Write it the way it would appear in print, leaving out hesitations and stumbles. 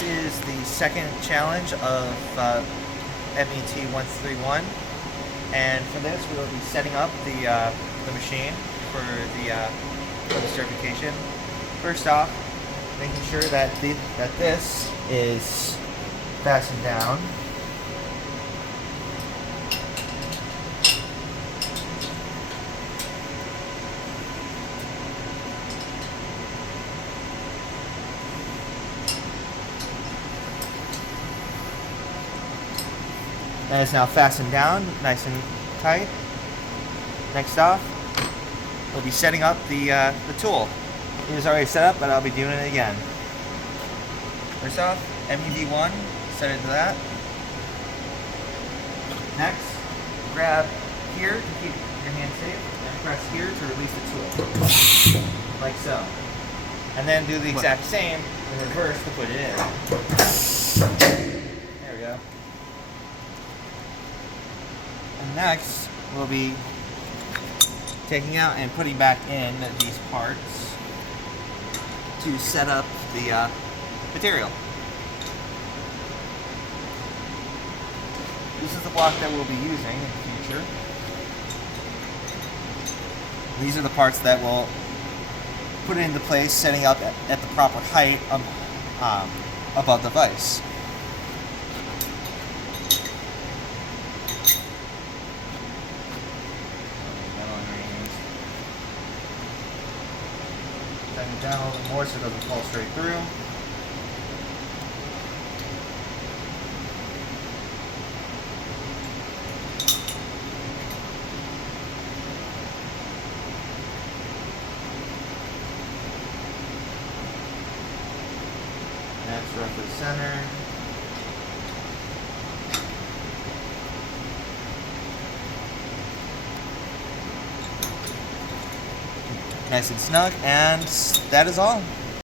This is the second challenge of MET 131, and for this we will be setting up the machine for the certification. First off, making sure that this is fastened down. That is now fastened down, nice and tight. Next off, we'll be setting up the tool. It is already set up, but I'll be doing it again. First off, MED1, set it to that. Next, grab here to keep your hand safe, and press here to release the tool, like so. And then do the exact same in reverse to put it in. There we go. And next, we'll be taking out and putting back in these parts to set up the material. This is the block that we'll be using in the future. These are the parts that will put it into place, setting up at the proper height above the vise. Bend it down a little more so it doesn't fall straight through. That's roughly center. Nice and snug, and that is all.